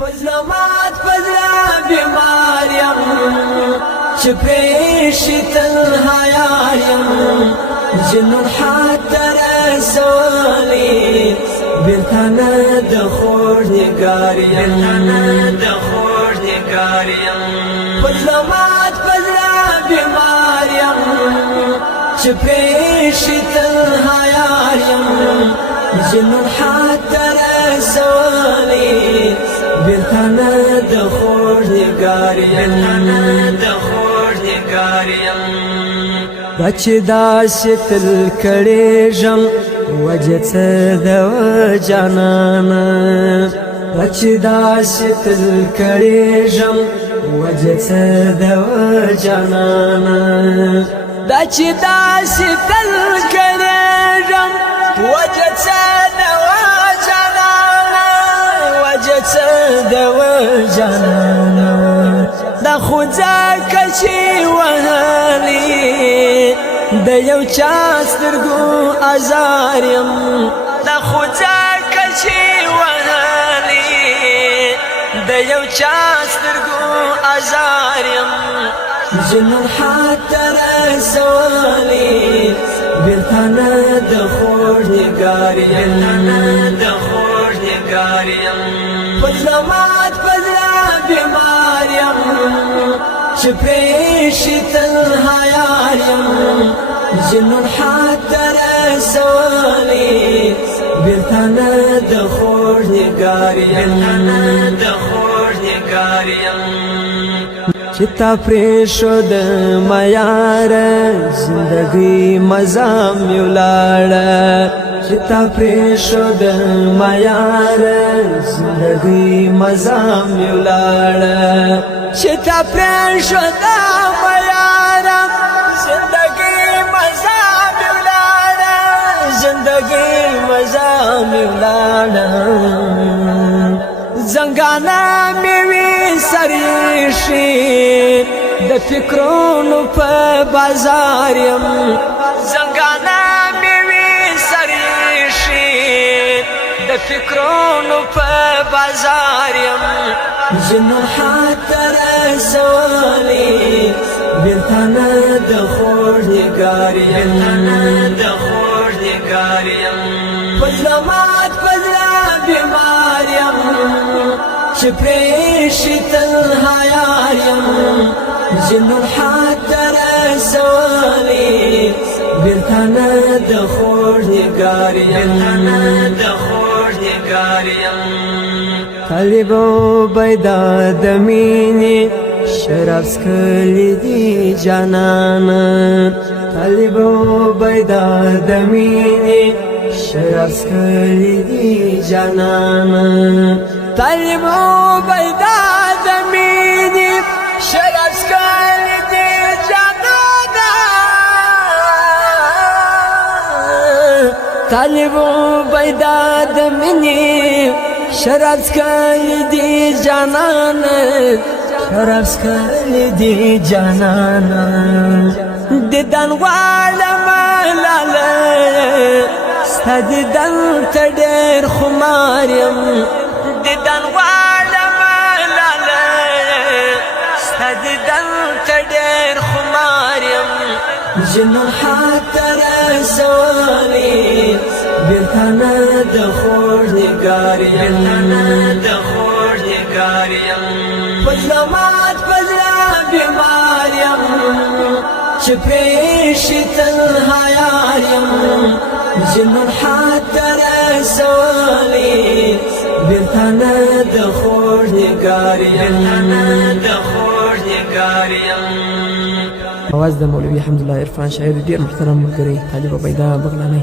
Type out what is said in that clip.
فظلمات فظلا بیمار یم چه پیشی تنها یار یم جنون حتی رسولی بیلتانه د خوردگار یم فظلمات فظلا بیمار یم چه پیشی تنها یار یم جنون حتی رسولی بیلتانه د خوردگار یم دا چې داسې تل کړېږم وجه څه د جانانه دا چې داسې تل کړېږم وجه څه د جانانه دا چې داسې تل کړېږم وجه څه د جانانه وجه څه د جانانه دا خو ځکه چې وهلي د یو چا سترګو ازار یم دا خو ځکه چې وهلي د یو چا سترګو ازار یم جنون حتی رسولی بیلتانه د خوردگار یم فظلمات فظلا بیمار یم چه پیشی تنها یار یم جنون حتی رسولی بیلتانه د خوردگار یم چې تا پرېښود ما یاره زندګي مزه مې ولاړه چې تا پرېښود ما یاره زندګي مزه مې ولاړه چې تا پرېښود ما یاره زندګي مزه مې ولاړه زندګي مزه مې ولاړه زنګانه مې وي سریشي د فکرونو په بازار یم زنګانه مې وي سریشي د فکرونو په بازار یم جنون حتی رسولی بیلتانه د خوردگار یم فظلمات فظلا بیمار یم چه پریشی تنها یار یم جنون حتی رسولی بیلتانه د خوردگار یم طالب و بیدا د مینې شراب څکلي دي جانانه طالب و بیدا د مینې شراب څکلي دي جانانه طالب و بیدا د مینې شراب څکلي دي جانانه طالب و بیدا د مینې شراب څکلي دي جانانه شراب څکلي دي جانانه دیدن غواړم لاله ستا دیدن ته ډېر خمار یم دیدن غواړم لاله ستا دیدن ته ډېر خمار یم جنون حتی رسولی بیلتانه د خوردگار یم فظلمات فظلا بیمار یم چه پریشی تنها یار یم جنون حتی رسولی بیلتانه د خوردگار یم اواز د مولوي حمدالله عرفان شاعر ډیر محترم ملګری طالب بیدا بغلانی